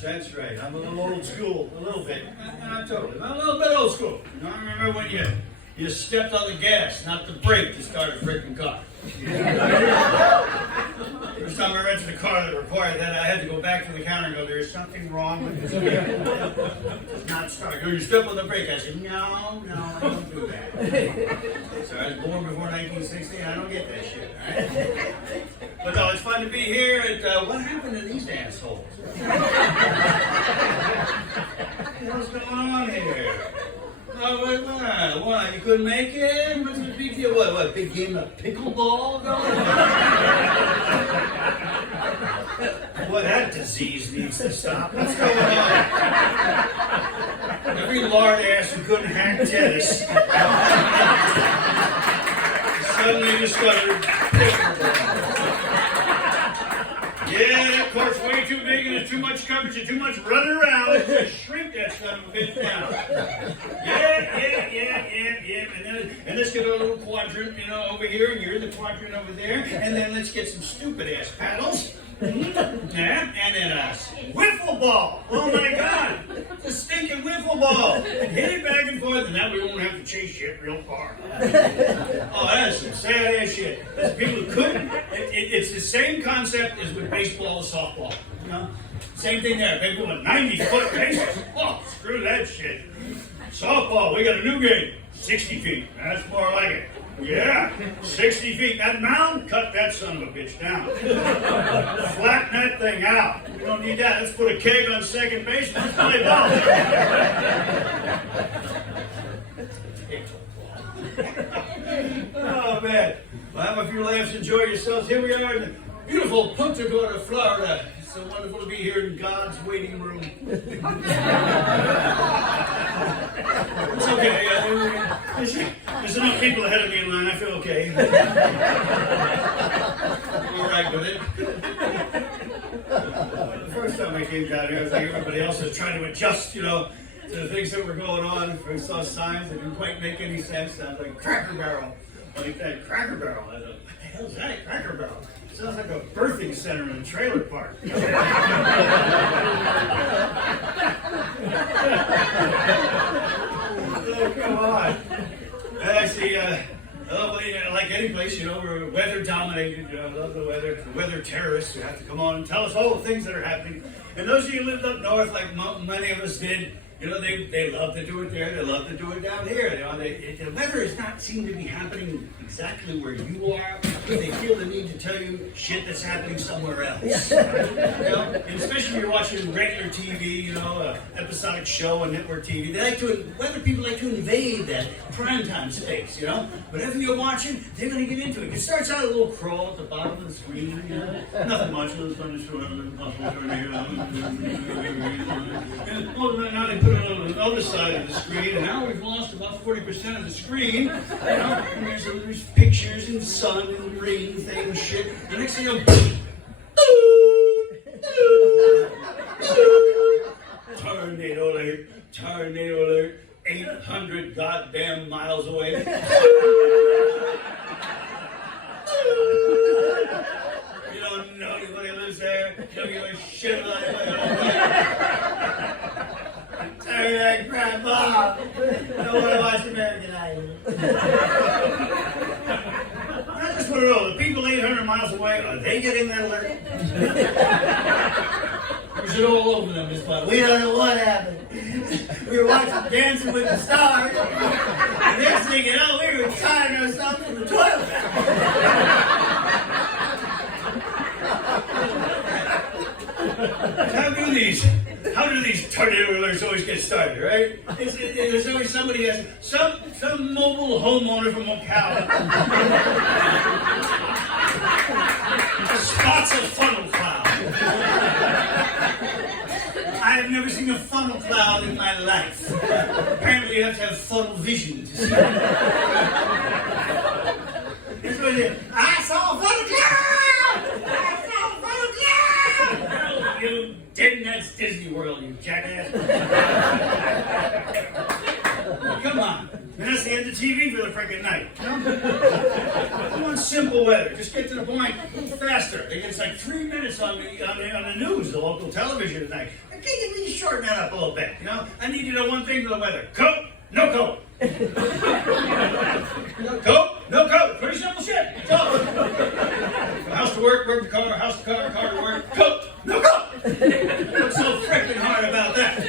That's right. I'm a little old school, a little bit. Not totally. I'm a little bit old school. I remember when you stepped on the gas, not the brake, to start a freaking car. First time I rented a car that required that, I had to go back to the counter and go, "There's something wrong with this vehicle. It's not starting." You step on the brake. I said, no, I don't do that. So I was born before 1960. I don't get that shit. All right? But no, it's fun to be here. What happened to these assholes? What's going on here? Oh, wait, what? You couldn't make it? What's the big deal? What, big game of pickleball going on? Well, that disease needs to stop. What's going on? Every lard ass who couldn't hack tennis suddenly discovered pickleball. Yeah, that court's way too big and there's too much coverage and too much running around. Let's just shrink that son of a bitch down. Yeah. And let's get a little quadrant, over here, and you're in the quadrant over there. And then let's get some stupid ass paddles. Yeah, and then a wiffle ball. Oh my God, it's a stinking wiffle ball. And hit it back and forth, and that way we won't have to chase shit real far. Oh, that's some sad ass shit. There's people who couldn't. It's the same concept as with baseball and softball. Same thing there. People with 90-foot bases. Oh, screw that shit. Softball, we got a new game. 60 feet. That's more like it. Yeah, 60 feet. That mound, cut that son of a bitch down. Flatten that thing out. We don't need that. Let's put a keg on second base. Let's play ball. Oh, man. Well, have a few laughs. Enjoy yourselves. Here we are in the beautiful Punta, Gorda, Florida. It's so wonderful to be here in God's waiting room. It's okay. There's enough people ahead of me in line. I feel okay. I'm all right with it. The first time I came down here, I was like everybody else was trying to adjust, to the things that were going on. I saw signs that didn't quite make any sense. Sounds like Cracker Barrel. Like that Cracker Barrel. I thought, what the hell is that? Cracker Barrel. It sounds like a birthing center in a trailer park. Oh, come on. And I see, like any place, we're weather dominated. I love the weather. The weather terrorists who have to come on and tell us all the things that are happening. And those of you who lived up north, like many of us did, they love to do it there. They love to do it down here. The weather does not seem to be happening exactly where you are, but they feel the need to tell you shit that's happening somewhere else. And especially if you're watching regular TV, episodic show on network TV. Weather people like to invade that primetime space, Whatever you're watching, they're going to get into it. It starts out a little crawl at the bottom of the screen, nothing much. Now they put it on the other side of the screen, and now we've lost about 40% of the screen. And there's pictures and sun and rain things, shit. The next thing tornado alert, 800 goddamn miles away. You don't know anybody lives there. You don't give a shit about anybody else. Turn that crap off. I don't want to watch American Idol. I just want to know, the people 800 miles away, are they getting that alert? We should all open them this time. We don't know what happened. We were watching Dancing with the Stars. And next thing you know, we were tying ourselves in the toilet. How do these tornado alerts always get started, right? There's always somebody has some mobile homeowner from Ocala spots a funnel cloud. I have never seen a funnel cloud in my life. Apparently you have to have funnel vision to see it. That's what it is. I saw a funnel cloud! No, you didn't. That's Disney World, you jackass. Come on. And that's the end of TV for the freaking night. You know? I want simple weather. Just get to the point faster. It's like 3 minutes on the news, the local television tonight. Can you shorten that up a little bit? You know, I need to know one thing for the weather: coat, no coat. Coat, no coat. Pretty simple shit. Coat. House to work to car, house to car, car to work. Coat, no coat. What's so freaking hard about that?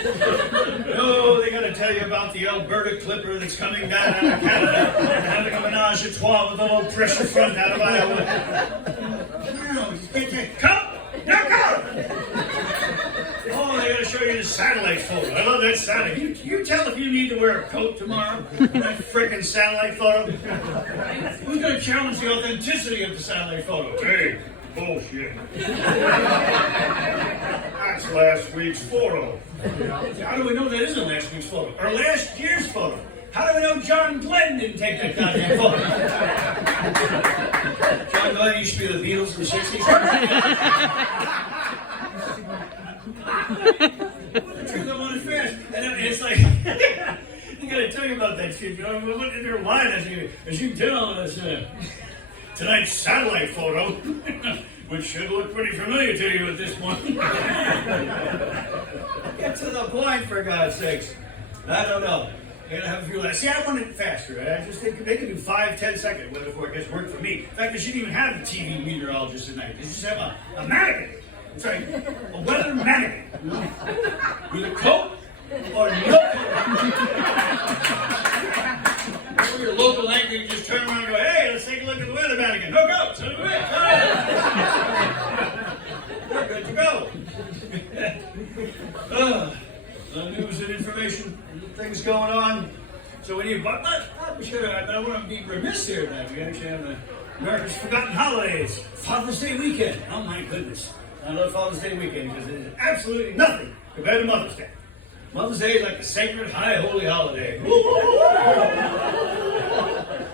No, they gotta tell you about the Alberta Clipper that's coming down out of Canada and having a menage a trois with a low pressure front out of Iowa. No, just get that coat, no coat. Oh, they gotta show you the satellite photo. I love that satellite. You tell if you need to wear a coat tomorrow. That frickin' satellite photo. Who's gonna challenge the authenticity of the satellite photo? Hey, bullshit. That's last week's photo. How do we know that isn't last week's photo? Or last year's photo? How do we know John Glenn didn't take that goddamn photo? John Glenn used to be the Beatles in the 60s. The truth I want it fast. And it's like, I gotta tell you about that shit. You know, what in their line as you tell us tonight's satellite photo, which should look pretty familiar to you at this point. Get to the point, for God's sakes. I don't know. I gotta have a few less. See, I want it faster. Right? I just think they can do 5-10 seconds before it gets work for me. In fact, they shouldn't even have a TV meteorologist tonight. They just have a mannequin. That's right, a weather mannequin. With a coat or no coat. Or your local anchor, you just turn around and go, hey, let's take a look at the weather mannequin. No coat, so do it. We're good to go. News and information, things going on. So when you, but I don't want to be remiss here tonight. We actually have the America's Forgotten Holidays, Father's Day weekend. Oh my goodness. I love Father's Day weekend because it is absolutely nothing compared to Mother's Day. Mother's Day is like the sacred, high, holy holiday.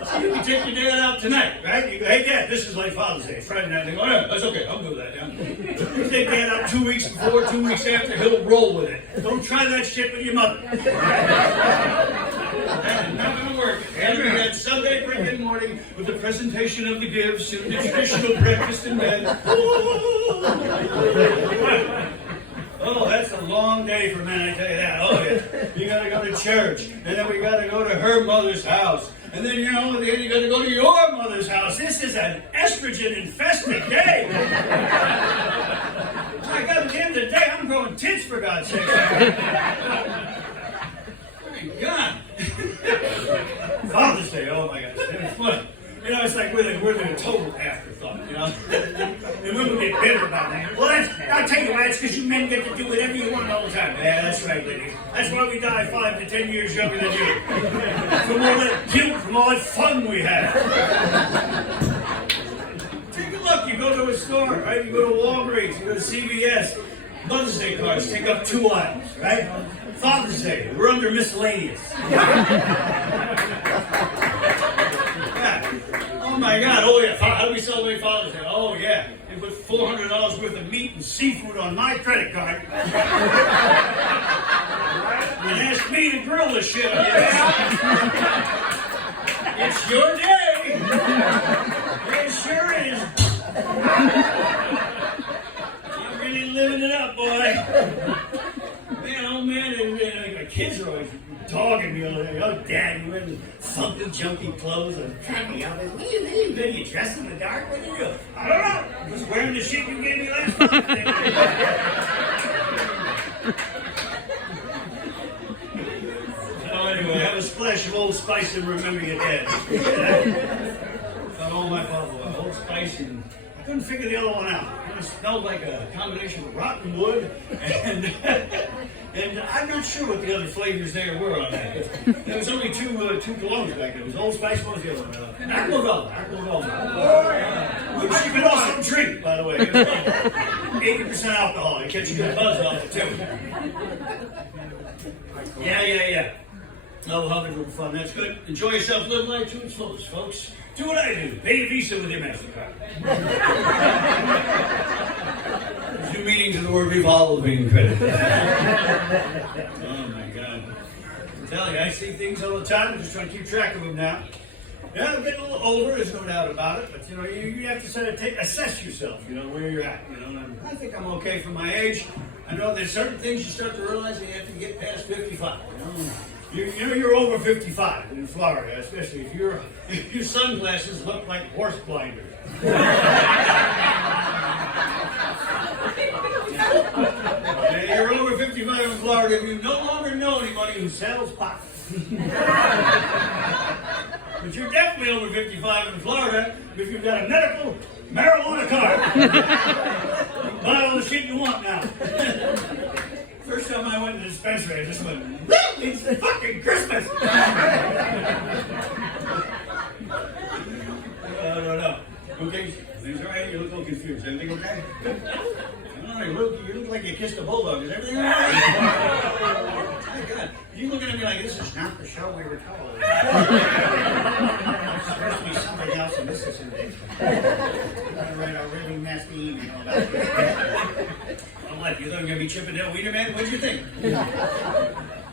So you can take your dad out tonight, right? You go, hey Dad, this is like Father's Day. Friday night, they go, yeah, that's okay, I'll do that. Yeah. You take Dad out 2 weeks before, 2 weeks after, he'll roll with it. Don't try that shit with your mother. That's not going to work. And we had Sunday freaking morning with the presentation of the gifts and the traditional breakfast in bed. Oh, that's a long day for men, I tell you that. Oh, yeah. You got to go to church, and then we got to go to her mother's house. And then, you know, then you got to go to your mother's house. This is an estrogen-infested day. I got at the end of the day, I'm growing tits, for God's sake. My God. Father's Day, oh my God. It's fun. You know, it's like we're the total afterthought, you know? And women get bitter about that. Well, I'll tell you why, it's because you men get to do whatever you want all the time. Yeah, that's right, ladies. That's why we die 5 to 10 years younger than you. From all that guilt, from all that fun we have. Take a look, you go to a store, right? You go to Walgreens, you go to CVS. Mother's Day cards take up 2 aisles, right? Father's Day, we're under miscellaneous. Oh my God, oh yeah, how do we celebrate Father's Day? Oh yeah, they put $400 worth of meat and seafood on my credit card. And ask me to grill the shit up. It's your day. It sure is. I'm really living it up, boy. Man, oh man, my kids are always dogging me all day. Oh, Dad, you wearing funky, junky clothes and trying me out. What are you dressed in the dark? What are you doing? I don't know. I'm just wearing the shit you gave me last month. So anyway, have a splash of Old Spice and remember your dad. Got all my bottle of Old Spice and I couldn't figure the other one out. It smelled like a combination of rotten wood and I'm not sure what the other flavors there were on that. There was only two colognes back there. It was Old Spice, what was the other one? Aquavella. Which you can also drink, by the way. 80% alcohol. It gets you good buzz off it, too. Yeah. Oh, having a little fun. That's good. Enjoy yourself. Live life to its fullest, folks. Do what I do. Pay your Visa with your MasterCard. There's new meanings of the word revolving credit. Oh, my God. telling you, I see things all the time. I'm just trying to keep track of them now. Yeah, I'm getting a little older, there's no doubt about it. But, you know, you have to sort of assess yourself, you know, where you're at. You know, and I think I'm okay for my age. I know there's certain things you start to realize that you have to get past 55. You know, you're over 55 in Florida, especially if your sunglasses look like horse blinders. You're over 55 in Florida if you no longer know anybody who sells pot. But you're definitely over 55 in Florida if you've got a medical marijuana card. You can buy all the shit you want now. First time I went to the dispensary, I just went, it's fucking Christmas! No. Okay, things all right? You look a little confused. Everything okay? No, you look like you kissed a bulldog. Is everything all right? My God. You looking at me like this is not the show we were told. It's supposed to be something else, and this is indeed. I write a really nasty email about it. What, you thought you were going to be Chippendale Wienerman? What'd you think?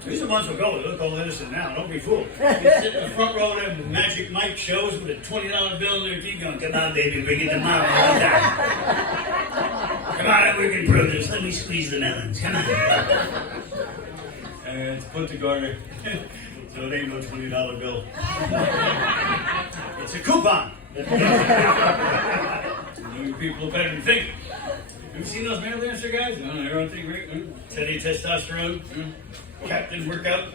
These are the ones who go. They look all innocent now. Don't be fooled. You sit in the front row of them Magic Mike shows with a $20 bill in their teeth going, come on, baby, bring it to mama. Come on, we can prove this. Let me squeeze the melons. Come on. It's Punta, Gorda. So it ain't no $20 bill. It's a coupon. You people better than think. Have you seen those male dancer guys? No, they're on thing great. Steady testosterone. Captain workout.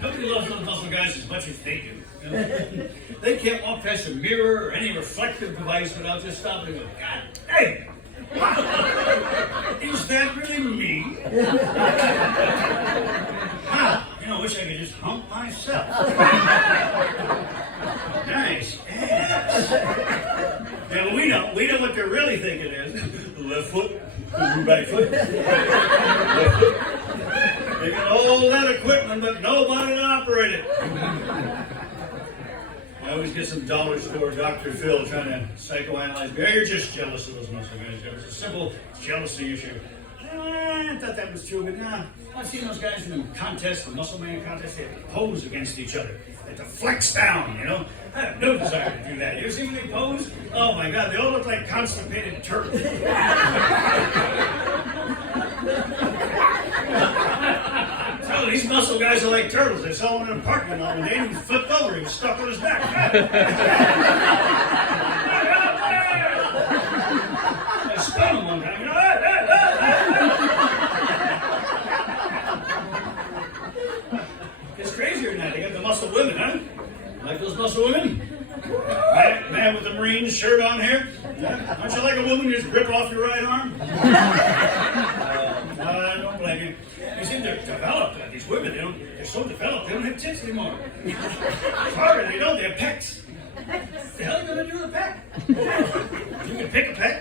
Nobody loves those muscle guys as much as they do. You know? They can't walk past a mirror or any reflective device without just stopping and going, God dang! Wow. Is that really me? Wow. You know, I wish I could just hump myself. Nice ass. Now we know what they're really thinking is. Left foot, right foot. Left foot. They got all that equipment, but nobody to operate it. I always get some dollar store Dr. Phil trying to psychoanalyze me. You're just jealous of those muscle guys. It's a simple jealousy issue. I thought that was true, but nah. I've seen those guys in the contests, the muscle man contests, they have to pose against each other. They have to flex down, you know? I have no desire to do that. You ever see when they pose? Oh my God, they all look like constipated turtles. So these muscle guys are like turtles. They saw one in an apartment on the day and he flipped over. He was stuck on his back. I spun him one time. You know, it's crazier than that. They got the muscle women, huh? Like those muscle women? Right? Man with the Marines shirt on here? Yeah. Aren't you like a woman who just rip off your right arm? I don't blame you. You see, they're developed. These women, they're so developed, they don't have tits anymore. Sorry, they don't. They have pecs. What the hell are you going to do with a pec? You can pick a pec.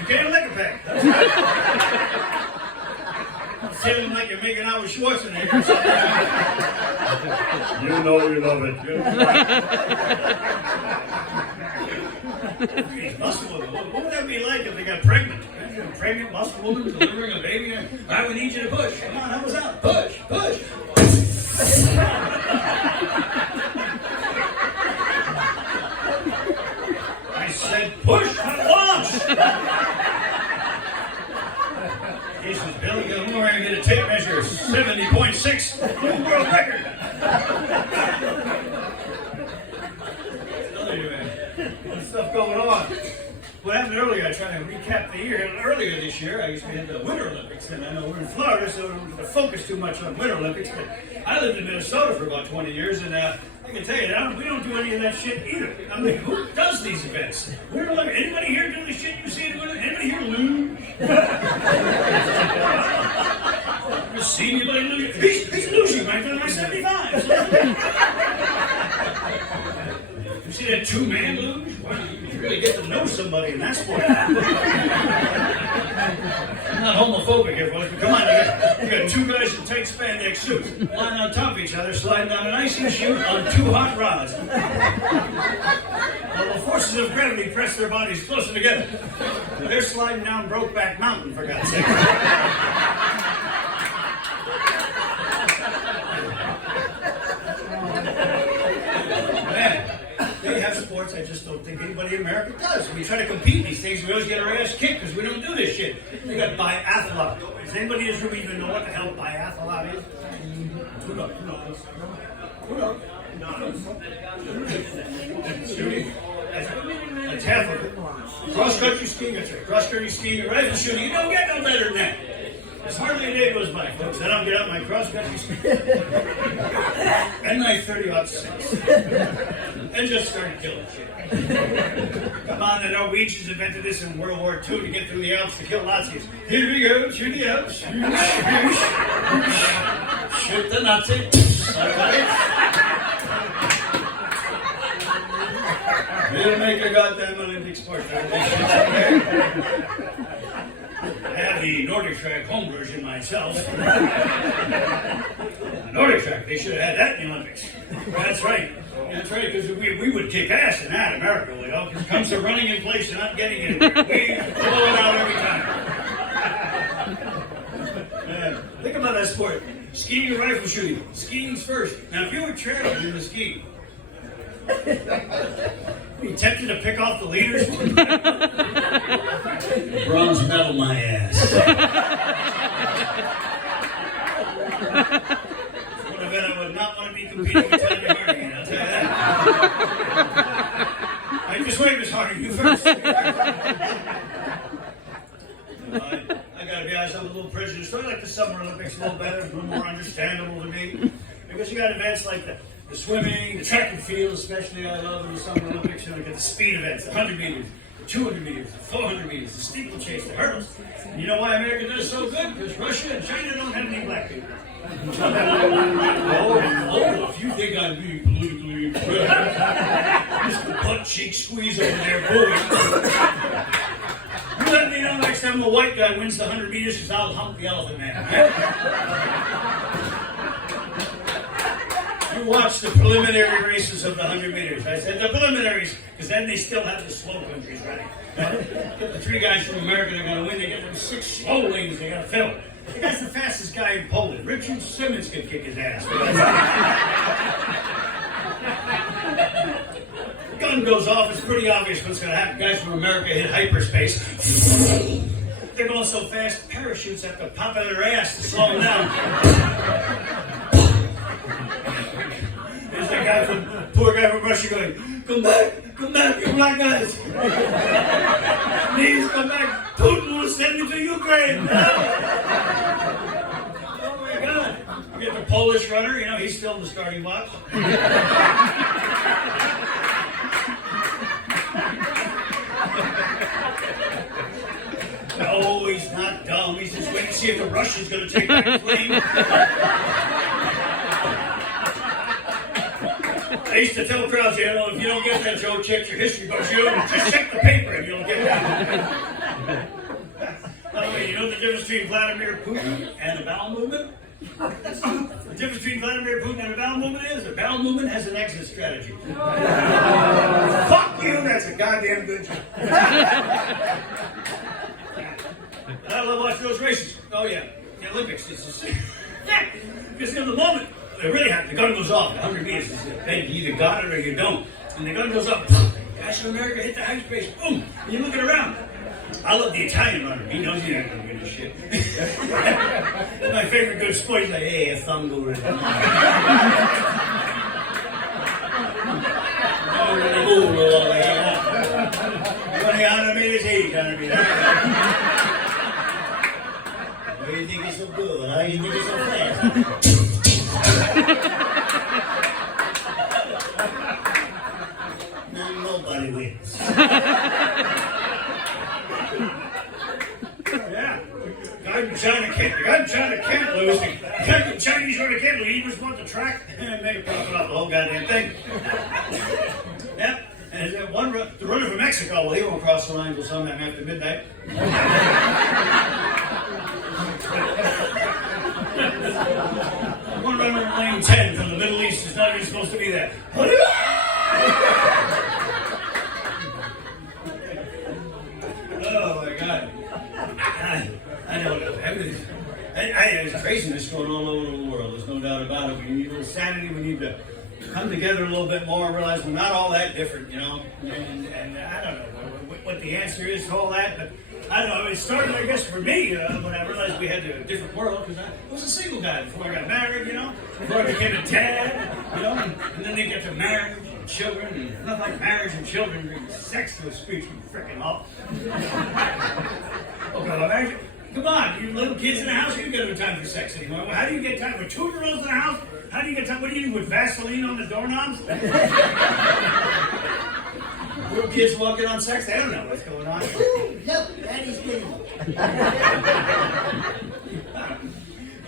You can't lick a pec. Feeling like you're making out with Schwarzenegger. You know you love it. Muscle woman. What would that be like if they got pregnant? A pregnant muscle woman delivering a baby? I would need you to push. Come on, help us out. Push, push. I said push, not launch. Jesus, Bill, we're going to get a tape measure, 70.6, world record. There's stuff going on. What happened earlier, I tried to recap the year. Earlier this year, I used to have the Winter Olympics, and I know we're in Florida, so we don't focus too much on Winter Olympics, but I lived in Minnesota for about 20 years, and I can tell you, we don't do any of that shit either. I mean, who does these events? Winter Olympics, anybody here do the shit you see? Anybody here luge? Ever seen anybody luge? He's luging right there in my 75. You see that two-man luge? Well, you really get to know somebody in that sport. I'm not homophobic here, folks, but come on, you got two guys in tight spandex suits lying on top of each other, sliding down an icy chute on two hot rods. Well, the forces of gravity press their bodies closer together. They're sliding down Brokeback Mountain, for God's sake. sports I just don't think anybody in America does. We try to compete in these things, we always get our ass kicked because we don't do this shit. They got biathlon. Does anybody in this room even know what the hell biathlon is? Who knows? That's half of it. Cross-country skiing, that's right. Cross-country skiing and rifle shooting, you don't get no better than that. There's hardly a day goes by, folks. I don't get out my cross-country skiing and my 30-06 and just start killing shit. Come on, the Norwegians invented this in World War II to get through the Alps to kill Nazis. Here we go, through the Alps. Shoot the Nazi. We'll make a goddamn Olympic sport. I have the Nordic track home version myself. Nordic track, they should have had that in the Olympics. That's right. That's right, because we would kick ass in that, America, you know. When it comes to running in place and not getting it, we blow it out every time. Think about that sport. Skiing and rifle shooting. Skiing's first. Now, if you were traveling in the ski, are you tempted to pick off the leaders? Bronze medal, my ass. What event I would not want to be competing with Tanya Harding, I'll tell you that. I just wait, Miss Harding, you first. I gotta be honest, I'm a little prejudiced. I like the Summer Olympics a little better, a little more understandable to me. Because you got events like the swimming, the track and field, especially I love in the Summer Olympics. You know, you get the speed events, the 100 meters, the 200 meters, the 400 meters, the steeplechase, the hurdles. And you know why America does so good? Because Russia and China don't have any black people. Oh, if you think I'm being politically correct, just the butt cheek squeeze over there, boy. You let me know next time a white guy wins the 100 meters because I'll hump the elephant man. You watch the preliminary races of the 100 meters. I said the preliminaries, because then they still have the slow countries running. Get the 3 guys from America that are going to win. They get them 6 slow lanes they got to fill. The guy's the fastest guy in Poland. Richard Simmons could kick his ass. The gun goes off. It's pretty obvious what's going to happen. Guys from America hit hyperspace. They're going so fast, parachutes have to pop out of their ass to slow them down. There's that poor guy from Russia going, come back, you black guys. Please come back. Putin will send me to Ukraine. Oh my God. You get the Polish runner, you know, he's still in the starting box. No, he's not dumb. He's just waiting to see if the Russian's going to take that plane. I used to tell crowds, you know, if you don't get that joke, check your history books. You know, just check the paper and you'll get that. By the way, you know the difference between Vladimir Putin and a bowel movement? The difference between Vladimir Putin and a bowel movement is a bowel movement has an exit strategy. Fuck you, that's a goddamn good joke. I love watching those races. Oh yeah, the Olympics. It's just, because in the moment, they really have, the gun goes off, 100 meters, it's a thing, you either got it or you don't. And the gun goes up, guys from America hit the hyperspace, boom, and you're looking around. I love the Italian runner, he knows he's not going to win this shit. My favorite good sport is like, hey, a thumb go right. Why do you think it's so good? How do you think it's so fast? Nobody wins. Yeah. The guy in China can't lose. The Chinese runner can't lose. He just wants the track and make a profit off the whole goddamn thing. Yep. And the runner from Mexico, well, he won't cross the line until sometime after midnight. One runner in lane 10 from the Middle East is not even supposed to be there. Oh my God. I know there's craziness going on all over the world. There's no doubt about it. We need a little sanity. We need to come together a little bit more and realize we're not all that different, you know. And I don't know what the answer is to all that, but I don't know. It started, I guess, for me when I realized we had a different world, because I was a single guy before I got married, you know, before I became a dad, you know, and then they get to marriage and children, and nothing like marriage and children brings sex to a screeching freaking halt. Okay, come on, you little kids in the house, you don't get no time for sex anymore. How do you get time with 2-year-olds in the house? How do you get time? What do you do with Vaseline on the doorknobs? Little kids walking on sex, they don't know what's going on. Ooh, look, Daddy's getting.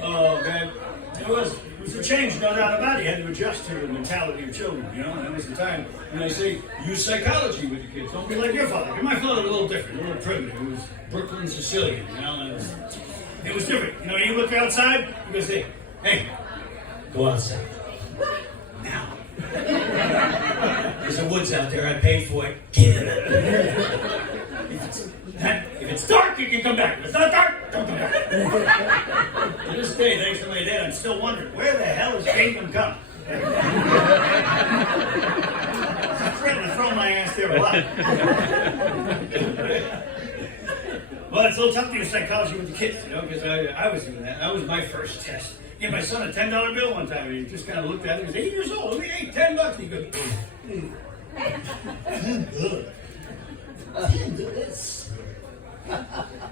Oh, man. It was a change, no doubt about it. You had to adjust to the mentality of children, you know, and that was the time when they say, use psychology with your kids. Don't be like your father. My father was a little different, a little primitive. He was Brooklyn Sicilian, you know, and it was different. You know, you look outside, you go say, hey, go outside. Now. There's a woods out there, I paid for it. Get in it. If it's dark, you can come back. If it's not dark, don't come back. To this day, thanks to my dad, I'm still wondering, where the hell is Kingdom Come? I'm threatening to throw my ass there a lot. Well, it's a little tough to do psychology with the kids, you know, because I was doing that. That was my first test. Gave my son a $10 bill one time, and he just kind of looked at it. He was 8 years old. Only $10. And he goes, $10.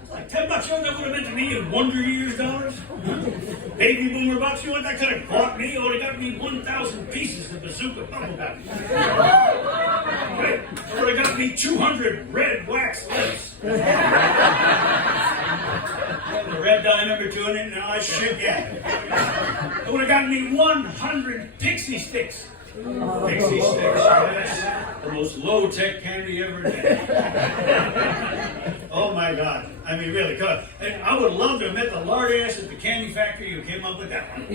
Like $10, you know what that would have meant to me in Wonder Years dollars? Baby boomer bucks, you know what that could have bought me? It would have got me 1,000 pieces of bazooka bubble gum. Right? It would have got me 200 red wax lips. The red dye number 2 in it, no, I shit, yeah. It would have gotten me 100 pixie sticks. Pixie sticks, yes. The most low-tech candy ever did. Oh my God. I mean, really, and I would love to have met the lard ass at the candy factory who came up with that one.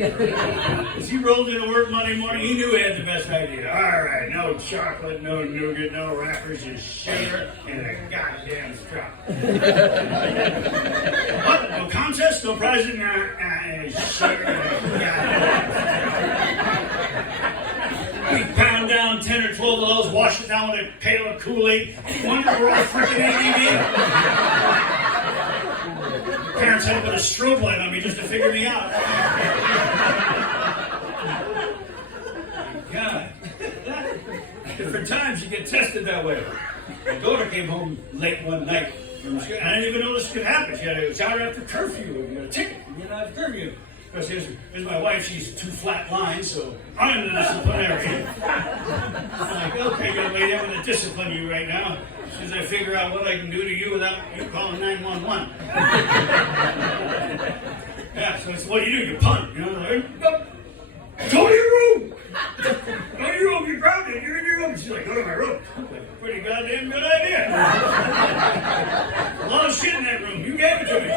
As he rolled into work Monday morning, he knew he had the best idea. All right, no chocolate, no nougat, no wrappers, just sugar and a goddamn straw. What? No contest? No prize? Sugar and a goddamn we pound down 10 or 12 of those, wash it down with a pail of Kool-Aid. Wonder we're all freaking ADD. Parents had to put a strobe light on me just to figure me out. God. Different times you get tested that way. My daughter came home late one night from school, and I didn't even know this could happen. She had a shower after curfew, you got a ticket, you know, after curfew. Because here's my wife, she's 2 flat lines, so I'm the disciplinarian. I'm like, okay, young lady, I'm going to discipline you right now, as I figure out what I can do to you without you calling 911. Yeah, so it's what you do, you punt, you know, like, go to your room! Go to your room, you're grounded, you're in your room. She's like, go to my room. I'm like, pretty goddamn good idea. A lot of shit in that room, you gave it to me.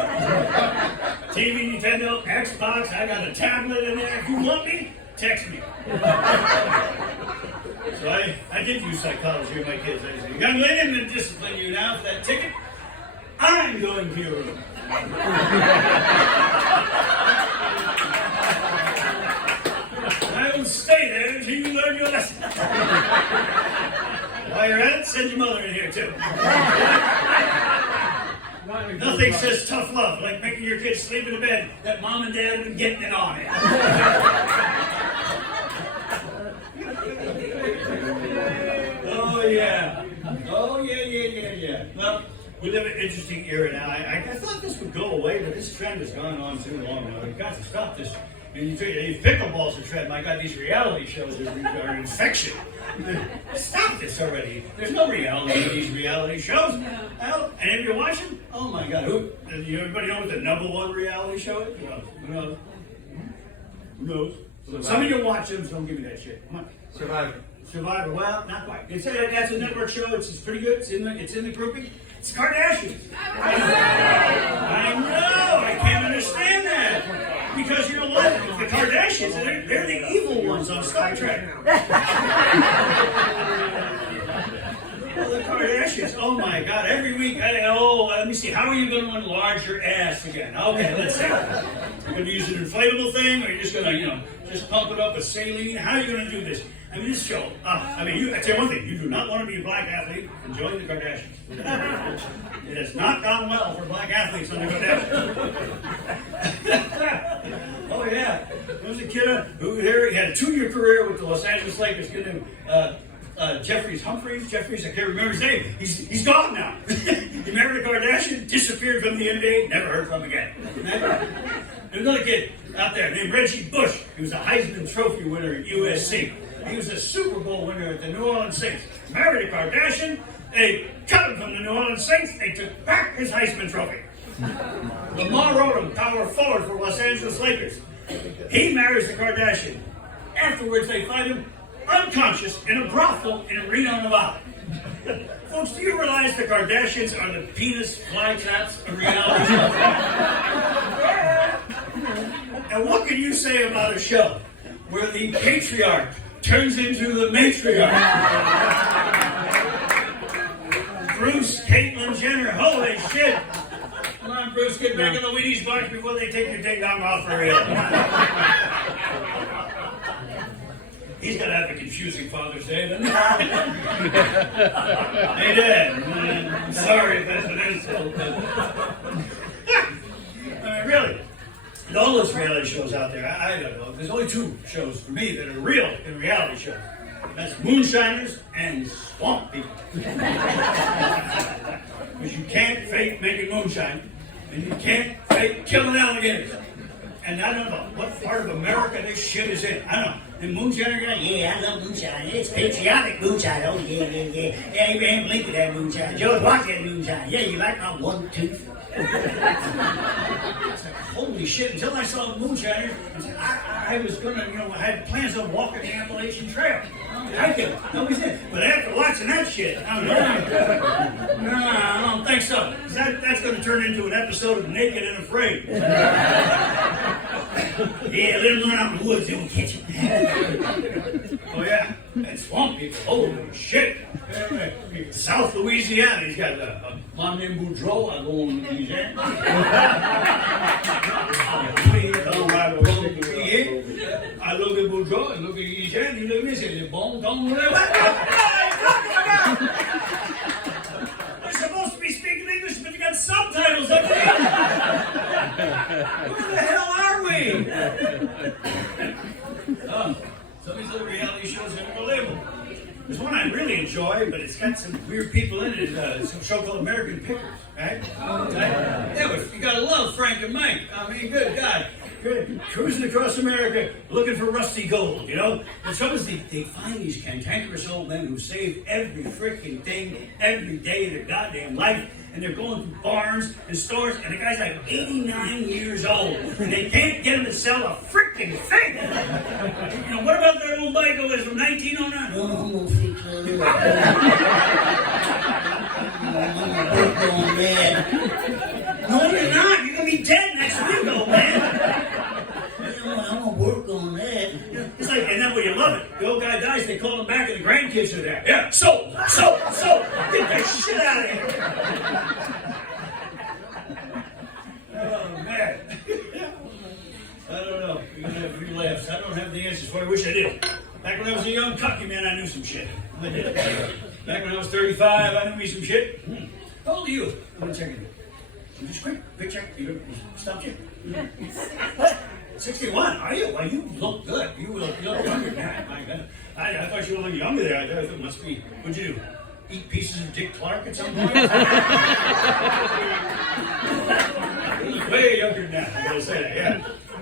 TV, Nintendo, Xbox, I got a tablet in there. If you want me, text me. So I did use psychology with my kids. I said, young lady, I'm going to discipline you now for that ticket. I'm going to your room. I will stay there until you learn your lesson. While you're at it, send your mother in here too. Nothing says tough love like making your kids sleep in a bed that mom and dad have been getting it on it. Oh yeah. Oh yeah. Well, we live in an interesting era now. I thought this would go away, but this trend has gone on too long now. We've got to stop this. And you figure these pickleball's a trend. My God, these reality shows are an infection. Stop this already. There's no reality in these reality shows. And if you're watching, oh my God, everybody know what the #1 reality show is? Who knows? Some of you watch them, so don't give me that shit. Come on. Survivor. Well, not quite. That's a network show. It's pretty good. It's in the grouping. It's Kardashians. I know. I can't understand that. Because you know what? The Kardashians, they're the evil ones on Star Trek. Well, the Kardashians, oh my God, every week, let me see, how are you going to enlarge your ass again? Okay, let's see. You're going to use an inflatable thing, or you're just going to, just pump it up with saline? How are you going to do this? I mean, this show, I tell you one thing, you do not want to be a black athlete and join the Kardashians. It has not gone well for black athletes on the Kardashians. Oh, yeah. There was a kid who he had a 2-year career with the Los Angeles Lakers, kid named Jeffries, I can't remember his name. He's gone now. He married a Kardashian, disappeared from the NBA, never heard from again. There's another kid out there named Reggie Bush. He was a Heisman Trophy winner at USC. He was a Super Bowl winner at the New Orleans Saints. Married a Kardashian. They cut him from the New Orleans Saints. They took back his Heisman Trophy. Lamar Odom, power forward for Los Angeles Lakers. He marries a Kardashian. Afterwards, they find him unconscious in a brothel in Reno, Nevada. Folks, do you realize the Kardashians are the penis fly traps of reality shows? And what can you say about a show where the patriarch turns into the matriarch? Bruce, Caitlyn Jenner, holy shit. Come on, Bruce, get back in the Wheaties box before they take your ding dong off for real. He's got to have a confusing Father's Day, doesn't he? Hey, Dad, I'm sorry if that's an insult. I mean, really, and all those reality shows out there, I don't know. There's only 2 shows for me that are real in reality shows. That's Moonshiners and Swamp People. Because you can't fake making moonshine, and you can't fake killing alligators. And I don't know what part of America this shit is in. I don't know. The moonshiner guy, yeah, I love moonshine. It's patriotic moonshine. Oh, yeah. Yeah, Abraham Lincoln had moonshine. George Washington had moonshine. Yeah, you like my 1 tooth? It's like, holy shit. Until I saw the moonshiners, I was going to, I had plans on walking the Appalachian Trail. I could. Nobody's in. But after watching that shit, I don't think so. That's going to turn into an episode of Naked and Afraid. Yeah, let him run out in the woods, they won't catch him. Oh, yeah. And Swamp People. Holy shit. South Louisiana, he's got a mom named Boudreaux. I go on Louisiana. I look at Boudreaux and look at Louisiana, and look at this, and the bone don't live. We're supposed to be speaking English, but you got subtitles up there. Where the hell are we? Some of these other reality shows are unbelievable. There's one I really enjoy, but it's got some weird people in it. It's a show called American Pickers, right? Yeah, but you gotta love Frank and Mike. I mean, good God. Good. Cruising across America looking for rusty gold, The trouble is they find these cantankerous old men who save every freaking thing every day of their goddamn life, and they're going through barns and stores, and the guy's like 89 years old, and they can't get him to sell a freaking thing. What about that old Michael is from 1909? Oh, I'm gonna fix that up. No, you're not. You're gonna be dead next week, old man. I'm gonna work on that. It's like, and then when you love it, the old guy dies, they call him back, and the grandkids are there. Yeah, so, get that shit out of here. Oh, man. I don't know. You're gonna have 3 laughs. I don't have the answers for you. I wish I did. Back when I was a young cocky man, I knew some shit. I did. Back when I was 35, I knew me some shit. How old are you? I'm gonna check it. Just quick check. You stop you. What? 61? Are you? Well, you look good. You look younger now. My God. I thought you were a little younger there. I thought it must be. What'd you do? Eat pieces of Dick Clark at some point? You look way younger than that. I gotta say that.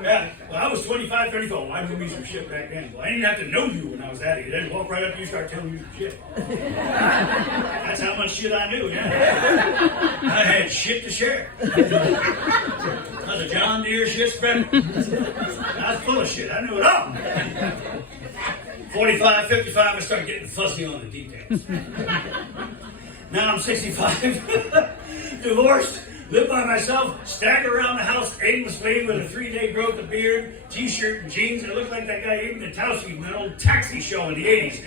Yeah. Well, I was 25, 34. I knew me some shit back then. Well, I didn't have to know you when I was that age. I just walk right up to you and start telling you some shit. That's how much shit I knew, yeah. I had shit to share. I was a John Deere shit spreader. I was full of shit. I knew it all. 45, 55, I started getting fuzzy on the details. Now I'm 65, divorced, live by myself, stagger around the house aimlessly with a 3-day growth of beard, t-shirt and jeans. I look like that guy Abe Natowski in that old Taxi show in the 80s.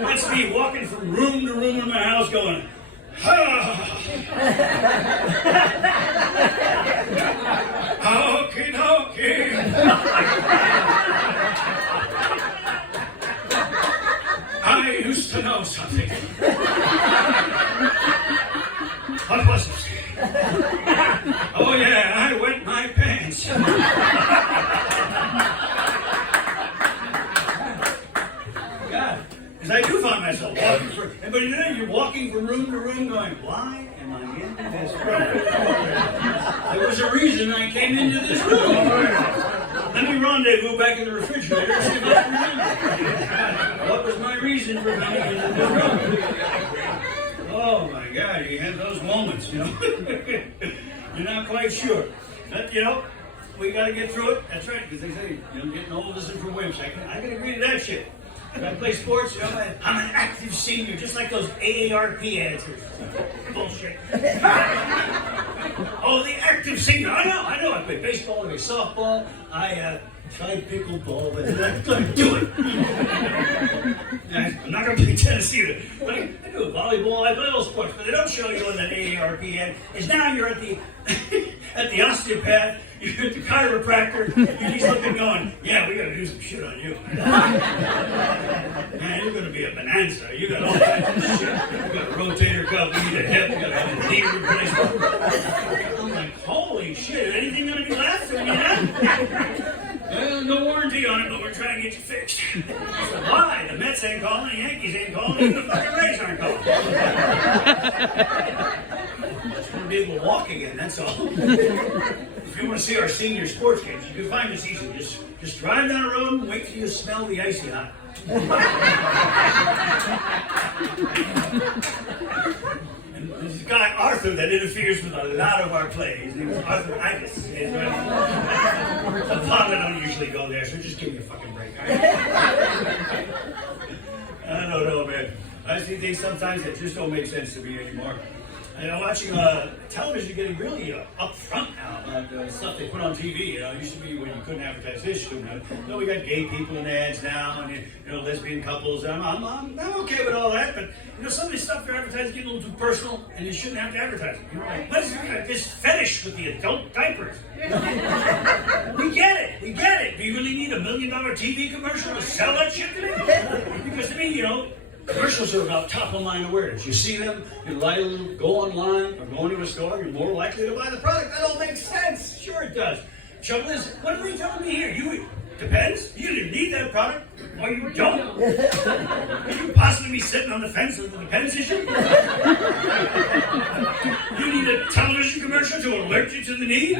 That's me walking from room to room in my house going, okie dokie. I used to know something. What was it? Oh yeah, I wet my pants. God, because I do find myself walking for, but you know, you're walking from room to room going, why am I in this room? There was a reason I came into this room. Let me rendezvous back in the refrigerator and see if I can remember. What was my reason for coming into this room? Oh my God, you have those moments, you know. You're not quite sure. But, you know, we got to get through it. That's right, because they say, you know, getting old isn't for wimps. I can agree to that shit. When I play sports, you know, I'm an active senior, just like those AARP ads. Bullshit. Oh, the active senior. I know. I play baseball, I play softball. I tried pickleball, but I couldn't do it. I'm not going to play tennis either. But I do volleyball, I play all sports. But they don't show you on that AARP ad. Is now you're at the at the osteopath, you're at the chiropractor, you're just looking going, yeah, we got to do some shit on you. Man, you're going to be a bonanza. You got all kinds of shit. You got a rotator cuff, you need a hip, you got to have a knee replacement. I'm like, holy shit, is anything going to be left when you're done? Well, no warranty on it, but we're trying to get you fixed. So why? The Mets ain't calling, the Yankees ain't calling, even the fucking Rays aren't calling. Just want to be able to walk again, that's all. If you want to see our senior sports games, you can find this easy. Just drive down the road and wait till you smell the icy hot. And there's a guy, Arthur, that interferes with a lot of our plays. His name is Arthur Itis. I don't usually go there, so just give me a fucking break. Right? I don't know, man. I see things sometimes that just don't make sense to me anymore. And I'm watching television getting really upfront now about stuff they put on TV. You know, it used to be when you couldn't advertise this, you couldn't. You know, we got gay people in ads now, and you know, lesbian couples. I'm okay with all that, but you know, some of this stuff they're advertising is getting a little too personal, and you shouldn't have to advertise it. You know, like what is this fetish with the adult diapers? We get it. Do you really need $1 million TV commercial to sell that shit to me? Because to me, you know, commercials are about top-of-mind awareness. You see them, you go online or go into a store, you're more likely to buy the product. That all makes sense. Sure it does. Trouble is, what are they telling me here? Depends. You either need that product or you don't. Could you possibly be sitting on the fence with the depends issue? You need a television commercial to alert you to the need?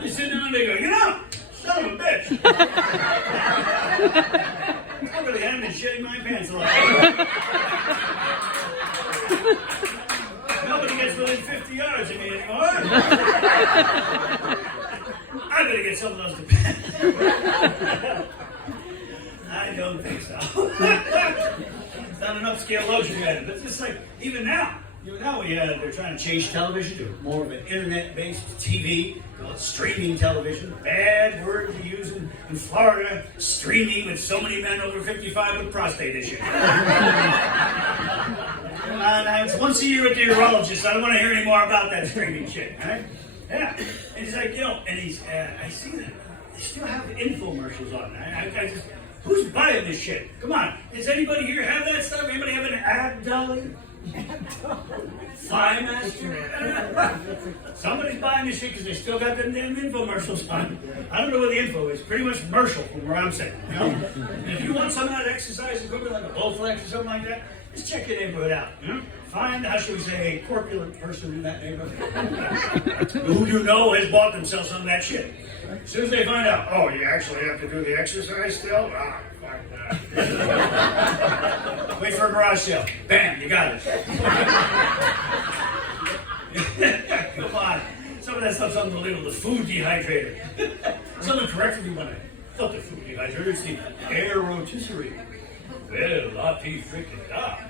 You sit down and they go, you know, son of a bitch. I really have been shitting my pants a lot. Nobody gets within 50 yards of me anymore. I better get some of those to bed. I don't think so. It's not enough scale lotion yet, but just like even now they're trying to change television to more of an internet-based TV, streaming television. Bad word to use in Florida, streaming with so many men over 55 with prostate issues. It's once a year with the urologist. I don't want to hear any more about that streaming shit, right? Yeah. And he's like, you know, and I see that. They still have infomercials on. I just, who's buying this shit? Come on. Does anybody here have that stuff? Anybody have an ad dolly? Fly Master? Somebody's buying this shit because they still got them damn infomercials on. I don't know what the info is. Pretty much commercial from where I'm sitting. You know? And if you want some of that exercise equipment like a Bowflex or something like that, just check your neighborhood out. You know? Find, how should we say, a corpulent person in that neighborhood who you know has bought themselves some of that shit. As soon as they find out, oh, you actually have to do the exercise still? Ah, fuck that. Wait for a garage sale. Bam, you got it. Come on. Some of that stuff's unbelievable. The food dehydrator. Someone corrected me when I felt the food dehydrator. It's the air rotisserie. Well, Lottie freaking up.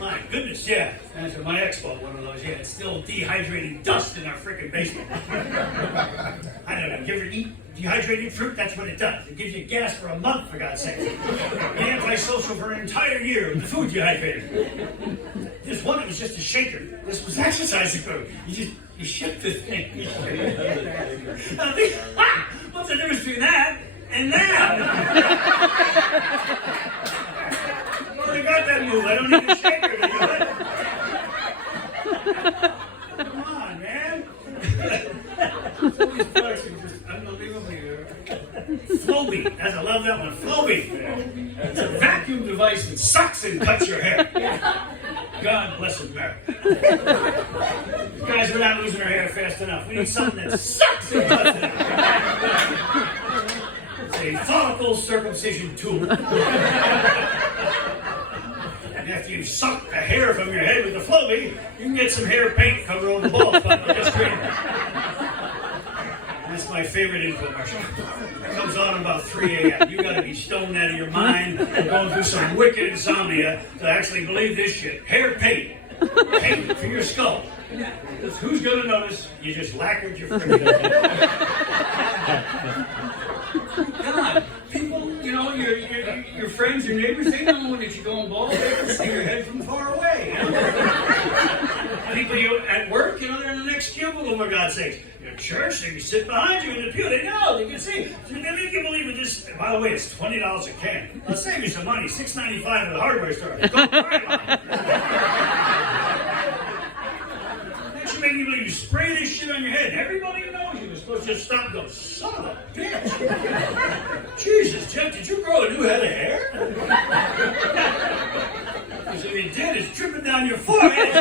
My goodness, yeah. That's what my ex bought one of those. Yeah, it's still dehydrating dust in our freaking basement. I don't know. You ever eat dehydrated fruit? That's what it does. It gives you gas for a month, for God's sake. You're antisocial for an entire year with the food dehydrated. This one, it was just a shaker. This was exercise equipment. You shook the thing. What's the difference between that and that? I already got that move. I don't need a shaker to do it. Come on, man. Some of these products are just unbelievably. Flowbee. I love that one. Flowbee. It's a vacuum device that sucks and cuts your hair. God bless America. Guys, we're not losing our hair fast enough. We need something that sucks and cuts it out. It's a follicle circumcision tool. And after you suck the hair from your head with the Flowbee, you can get some hair paint covered over the bald spot. That's great. That's my favorite infomercial. It comes on about 3 a.m. You got to be stoned out of your mind, going through some wicked insomnia to actually believe this shit. Hair paint. Paint for your skull. Because who's going to notice? You just lacquered your freaking God, people, you know, your friends, your neighbors, they know that you're going bald. They can see your head from far away. You know? People at work, you know, they're in the next cubicle, for God's sakes. At church, they can sit behind you in the pew. They know, they can see. So they make you believe in this. By the way, it's $20 a can. I'll save you some money. $6.95 at the hardware store. Go right on. Makes you make you believe you spray this shit on your head. Everybody knows you. You're supposed to just stop and go, son of a bitch. Jesus, Jeff, did you grow a new head of hair? Because if you did, it's dripping down your forehead.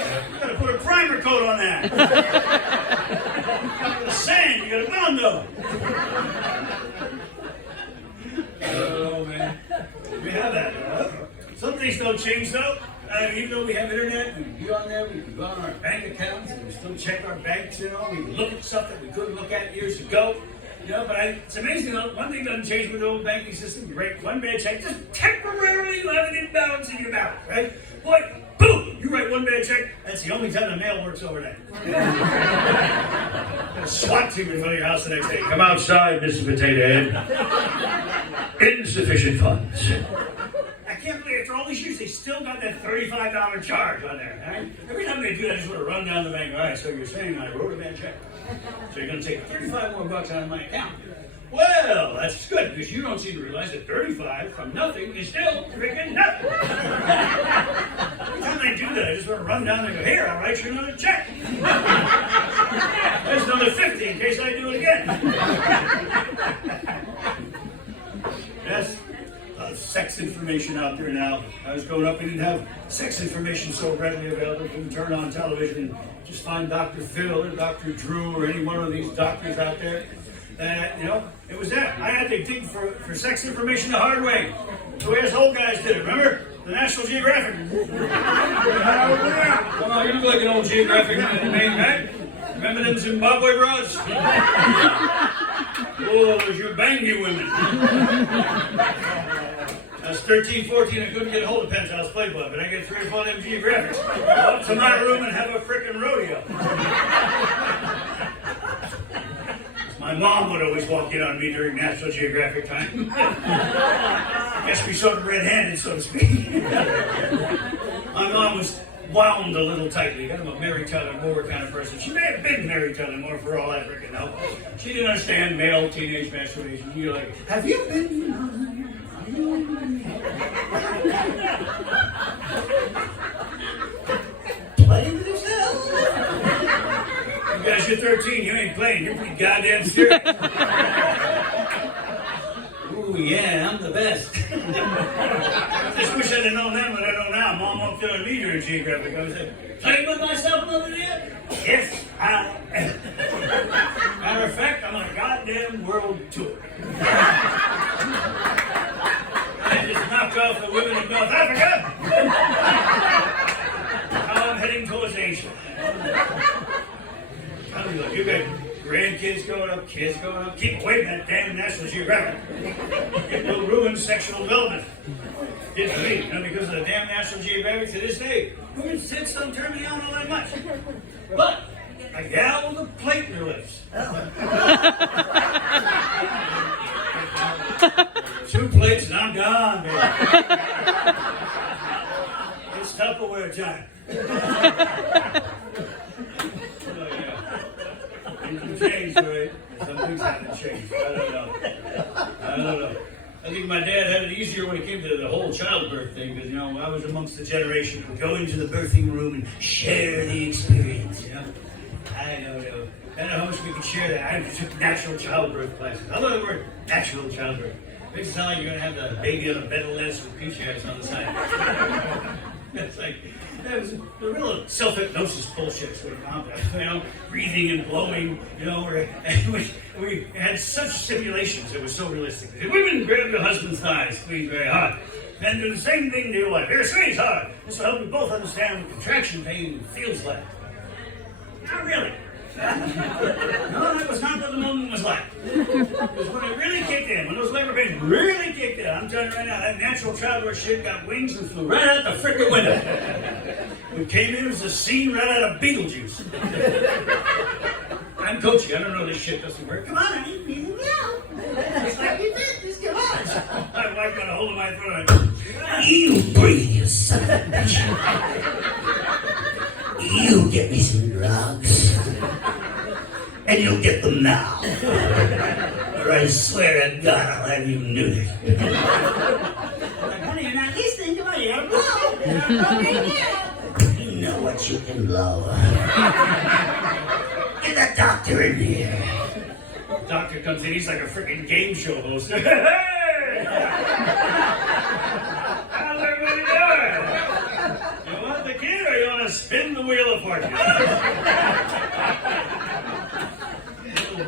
You gotta put a primer coat on that. The sand, you gotta mondo. Oh man, we have that. Some things don't change though. Even though we have internet, we can be on there, we can go on our bank accounts, and we still check our banks, you know, we can look at stuff that we couldn't look at years ago. You know, but it's amazing though, one thing doesn't change with the old banking system. You write one bad check, just temporarily you have an imbalance in your balance, right? Boy, boom! You write one bad check, that's the only time the mail works overnight. A SWAT team in front of your house the next day. Come outside, Mr. Potato Head. Insufficient funds. I can't believe after all these years, they still got that $35 charge on there. Right? Every time they do that, I just want to run down the bank. All right, so you're saying I wrote a bad check. So you're going to take 35 more bucks out of my account. Well, that's good, because you don't seem to realize that 35 from nothing is still freaking nothing. Every time I do that, I just want to run down and go, here, I'll write you another check. There's another 50 in case I do it again. Yes, sex information out there now. I was growing up, we didn't have sex information so readily available. You can turn on television and just find Dr. Phil or Dr. Drew or any one of these doctors out there. You know, it was that. I had to dig for sex information the hard way. The way us old guys did it, remember? The National Geographic. Come on, you look like an old Geographic main guy. Remember them Zimbabwe broads? Oh, those your bangy women. I was 13, 14, I couldn't get a hold of Penthouse Playboy, but I get 3 or 4 of them Geographics. Go up to my room and have a frickin' rodeo. My mom would always walk in on me during National Geographic time. I guess we sort of red-handed, so to speak. My mom was wound a little tightly. I'm a Mary Tyler Moore kind of person. She may have been Mary Tyler Moore for all I freaking know. She didn't understand male teenage masturbation. You're like, have you been... playing with yourself? You guys, you're 13, you ain't playing, you're pretty goddamn serious. Ooh, yeah, I'm the best. I just wish I'd have known then what I know now. Mom won't tell me during Geographic. I was like, playing with myself another day? Yes, I am. Matter of fact, I'm on a goddamn world tour. I just knocked off the women of North Africa. Now I'm heading towards Asia. You guys grandkids going up, kids going up. Keep away from that damn National Geographic. It will ruin sexual development. It's me, because of the damn National Geographic to this day. Women's tits don't turn me on all that much. But a gal with a plate in her lips. 2 plates and I'm gone, baby. It's Tupperware time. Changed, right? Some things haven't changed. I don't know. I think my dad had it easier when it came to the whole childbirth thing, because, I was amongst the generation who would go into the birthing room and share the experience, I don't know. I don't know how much we could share that. I took natural childbirth classes. I love the word natural childbirth. It makes it sound like you're going to have the baby on a bed of lettuce with peach hairs on the side. It's like, that was the real self-hypnosis bullshit sort of, breathing and blowing, and we had such simulations that were so realistic. Women grab your husband's thighs, squeeze very hard, and do the same thing to your wife. Here, squeeze hard. This will help you both understand what contraction pain feels like. Not really. No, that was not what the moment was like. Because when it really kicked in, when those labor pains really kicked in, I'm telling you right now, that natural childbirth shit got wings and flew right out the frickin' window. We came in, it was a scene right out of Beetlejuice. I'm coaching, I don't know this shit doesn't work. Come on, honey, breathe it out. It's like you did this, come on. My wife got a hold of my throat. You breathe, you son of a bitch. You get me some drugs. And you'll get them now. Or I swear to God I'll have you neutered. Honey, you're not listening to me. I'm blowing. You know what you can blow. Get that doctor in here. The doctor comes in, he's like a freaking game show host. Hey! How's everybody doing? You want the kid or you want to spin the wheel apart?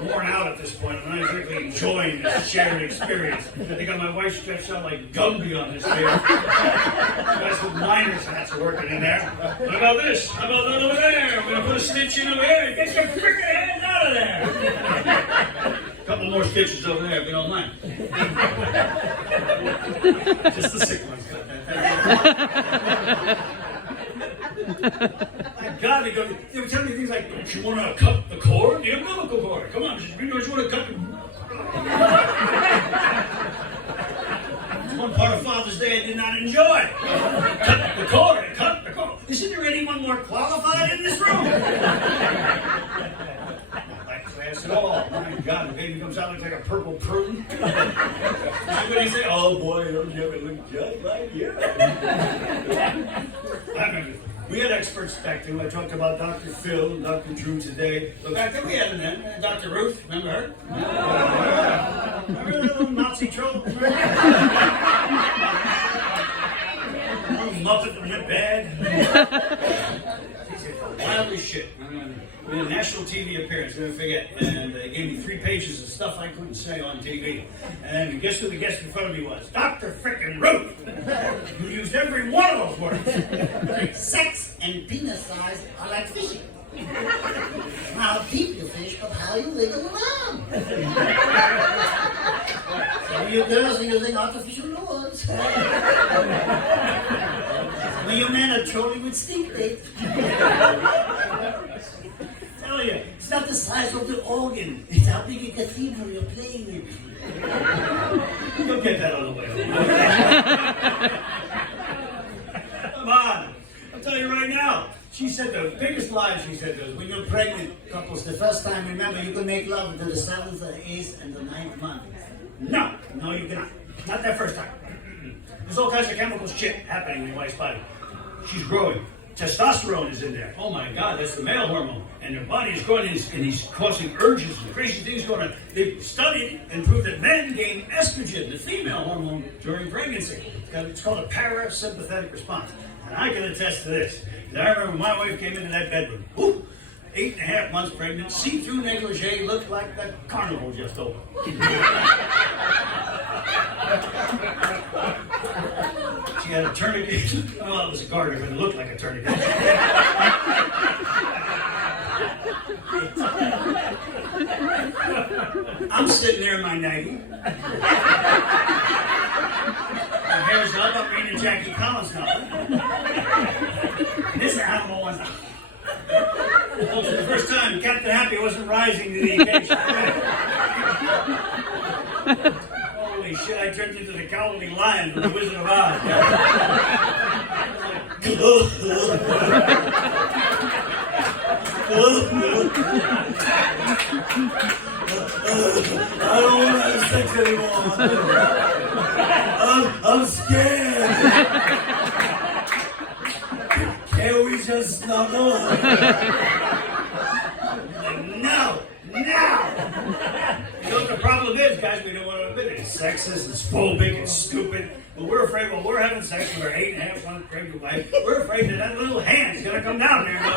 Worn out at this point. I'm not exactly enjoying this shared experience. I got my wife stretched out like Gumby on this chair. Guys with miners hats are working in there. What about this? How about that over there? We're going to put a stitch in over here. Get your freaking hands out of there. A couple more stitches over there if you don't mind. Just the sick ones got that. My God, they were telling me things like, don't you want to cut the cord? The umbilical cord. Come on, don't you want to cut the... It's one part of Father's Day I did not enjoy. Cut the cord. Isn't there anyone more qualified in this room? Not like class at all. My God, the baby comes out looks like a purple prune. Everybody say, oh boy, those never look just like you. I remember. We had experts back then. I talked about Dr. Phil and Dr. Drew today. But back then we had them then. Dr. Ruth, remember her? Remember that little Nazi troll? Little Muppet from the bed? Wildest shit. We had a national TV appearance, never forget. And they gave me 3 pages of stuff I couldn't say on TV. And guess who the guest in front of me was? Dr. Frickin' Ruth! Who used every one of those words. Sex and penis size are like fishing. How deep you fish, but how you wiggle around. Some of you girls are using artificial lures. Some of you men are trolling with stink bait. Tell you, it's not the size of the organ, it's how big a cathedral you're playing with. You'll get that on the way home. Come on, I'll tell you right now. She said the biggest lie, she said, was when you're pregnant couples, the first time, remember, you can make love until the 7th, the 8th, and the 9th month. No, you cannot. Not that first time. There's all kinds of chemical shit happening in your wife's body. She's growing. Testosterone is in there. Oh my God, that's the male hormone. And their body is growing and he's causing urges and crazy things going on. They've studied and proved that men gain estrogen, the female hormone, during pregnancy. It's called a parasympathetic response. And I can attest to this. I remember when my wife came into that bedroom. 8.5 months pregnant, see-through negligee, looked like the carnival just opened. She had a tourniquet. Well, it was a garter, but it looked like a tourniquet. Her hair's up, I'm reading Jackie Collins novel. This animal was... Well, for the first time, Captain Happy wasn't rising to the occasion. Holy shit, I turned into the Cowardly Lion from the Wizard of Oz. I don't want to have sex anymore. I'm scared. Can't we just snuggle? No. You know what the problem is, guys? We don't want to admit it. It's sexist, it's phobic, it's stupid. But we're afraid when we're having sex with our 8.5-month pregnant wife, we're afraid that little hand's going to come down there and go,